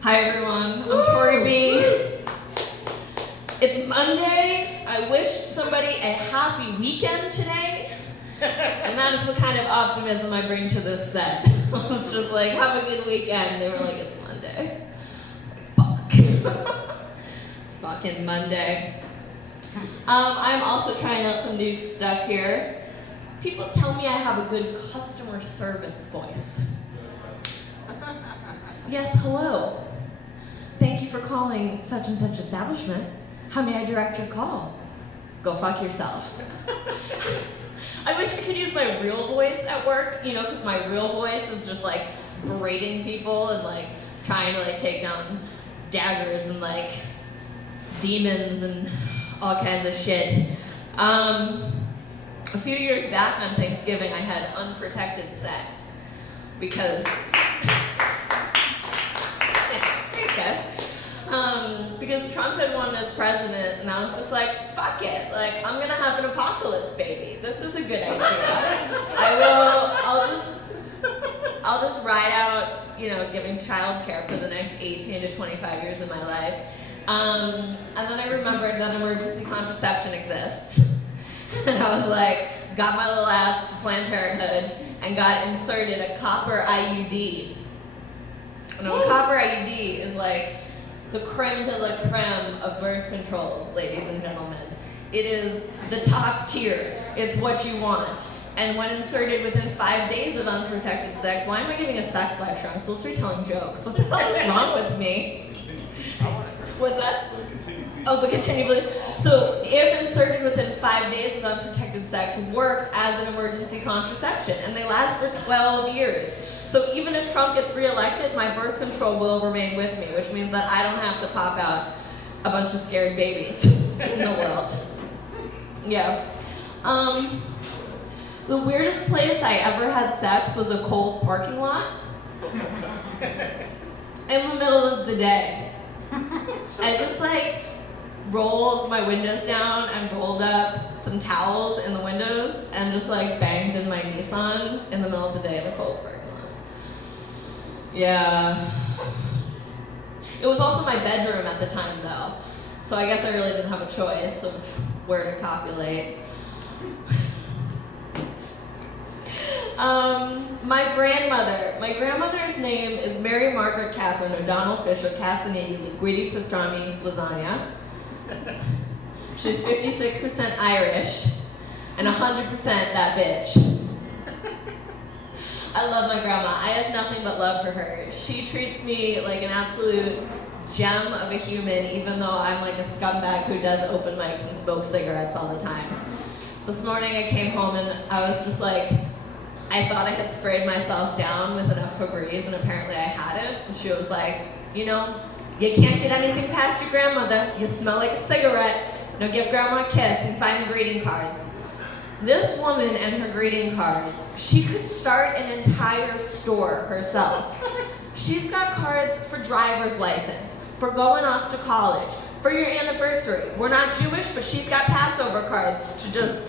Hi everyone, I'm Tori B. It's Monday. I wish somebody a happy weekend today. And that is the kind of optimism I bring to this set. I was just like, have a good weekend. They were like, it's Monday. It's like, fuck. It's fucking Monday. I'm also trying out some new stuff here. People tell me I have a good customer service voice. Yes, hello. Thank you for calling such and such establishment. How may I direct your call? Go fuck yourself. I wish I could use my real voice at work, because my real voice is just like berating people and like trying to like take down daggers and like demons and all kinds of shit. A few years back on Thanksgiving, I had unprotected sex because because Trump had won as president, and I was just like, fuck it, like I'm gonna have an apocalypse baby. This is a good idea. I'll just ride out, giving childcare for the next 18 to 25 years of my life. And then I remembered that emergency contraception exists. And I was like, got my little ass to Planned Parenthood and got inserted a copper IUD. And a copper IUD is like the creme de la creme of birth controls, ladies and gentlemen. It is the top tier. It's what you want. And when inserted within 5 days of unprotected sex, why am I giving a sex lecture? I'm supposed to be telling jokes. What the hell is wrong with me? What's that? Continue, please. Oh, but continue, please. So, if inserted within 5 days of unprotected sex, works as an emergency contraception, and they last for 12 years. So even if Trump gets reelected, my birth control will remain with me, which means that I don't have to pop out a bunch of scared babies in the world. Yeah. The weirdest place I ever had sex was a Kohl's parking lot. In the middle of the day. I just like rolled my windows down and rolled up some towels in the windows and just like banged in my Nissan in the middle of the day in a Kohl's parking lot. Yeah. It was also my bedroom at the time though, so I guess I really didn't have a choice of where to copulate. My grandmother's name is Mary Margaret Catherine O'Donnell Fisher Castanedi Liquidi Pastrami Lasagna. She's 56% Irish and 100% that bitch. I love my grandma. I have nothing but love for her. She treats me like an absolute gem of a human, even though I'm like a scumbag who does open mics and smokes cigarettes all the time. This morning I came home and I was just like, I thought I had sprayed myself down with enough Febreze, and apparently I hadn't. And she was like, you can't get anything past your grandmother. You smell like a cigarette. Now give grandma a kiss and find the greeting cards. This woman and her greeting cards, she could start an entire store herself. She's got cards for driver's license, for going off to college, for your anniversary. We're not Jewish, but she's got Passover cards to just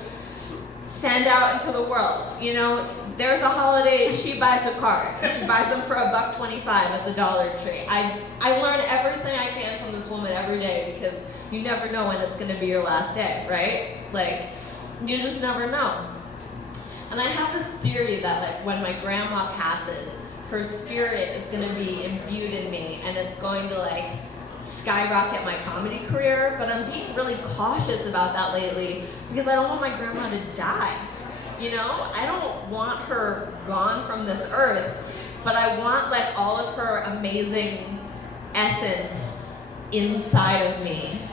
send out into the world. There's a holiday, she buys a card. She buys them for $1.25 at the Dollar Tree. I learn everything I can from this woman every day because you never know when it's gonna be your last day, right? Like, you just never know. And I have this theory that like when my grandma passes, her spirit is gonna be imbued in me and it's going to like skyrocket my comedy career, but I'm being really cautious about that lately because I don't want my grandma to die. I don't want her gone from this earth, but I want like all of her amazing essence inside of me.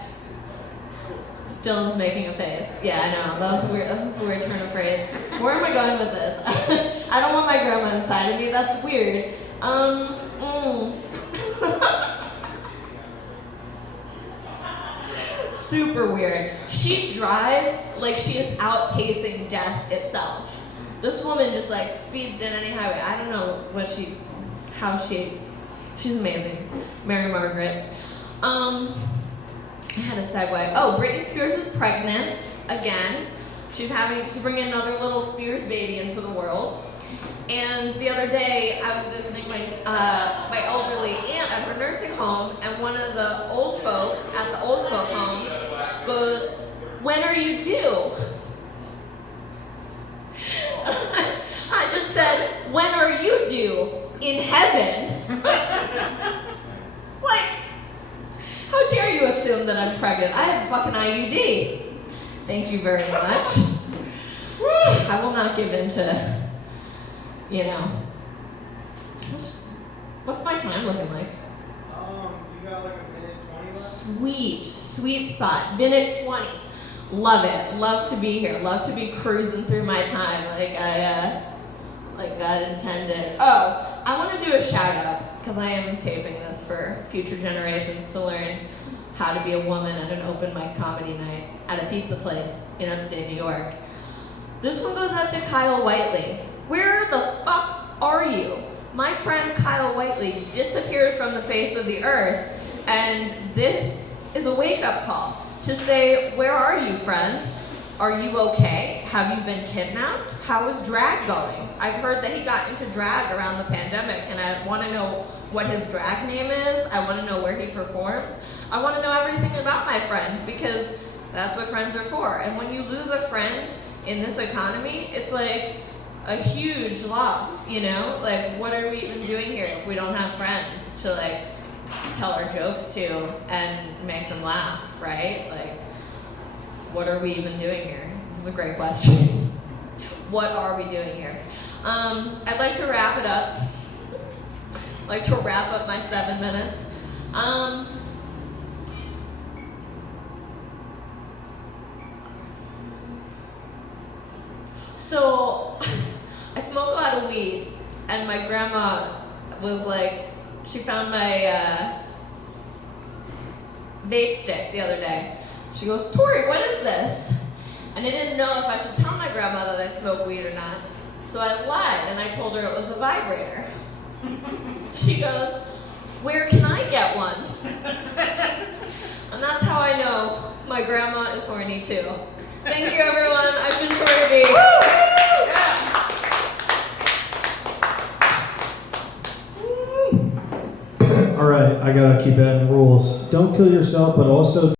Dylan's making a face. Yeah, I know. That was a weird turn of phrase. Where am I going with this? I don't want my grandma inside of me. That's weird. Super weird. She drives like she is outpacing death itself. This woman just like speeds down any highway. I don't know she's amazing. Mary Margaret. I had a segue. Oh, Britney Spears is pregnant again. She's bringing another little Spears baby into the world. And the other day, I was visiting my elderly aunt at her nursing home, and one of the old folk at the old folk home goes, "When are you due?" I just said, "When are you due? In heaven." It's like, how dare you assume that I'm pregnant? I have a fucking IUD. Thank you very much. I will not give in to, what's my time looking like? You got like a minute 20 left? Sweet spot. Minute 20. Love it. Love to be here. Love to be cruising through my time like God intended. Oh, I want to do a shout out because I am taping this for future generations to learn how to be a woman at an open mic comedy night at a pizza place in upstate New York. This one goes out to Kyle Whiteley. Where the fuck are you? My friend Kyle Whiteley disappeared from the face of the earth, and this is a wake-up call to say, where are you, friend? Are you okay? Have you been kidnapped? How is drag going? I've heard that he got into drag around the pandemic, and I want to know what his drag name is. I want to know where he performs. I want to know everything about my friend, because that's what friends are for. And when you lose a friend in this economy, it's like a huge loss, Like, what are we even doing here if we don't have friends to, like, tell our jokes to and make them laugh, right? Like, what are we even doing here? This is a great question. What are we doing here? I'd like to wrap it up. I'd like to wrap up my 7 minutes. So, I smoke a lot of weed, and my grandma was like, she found my vape stick the other day. She goes, "Tori, what is this?" And I didn't know if I should tell my grandma that I smoke weed or not. So I lied, and I told her it was a vibrator. She goes, "Where can I get one?" And that's how I know my grandma is horny too. Thank you, everyone. I've been Tori B. All right, I gotta keep adding rules. Don't kill yourself, but also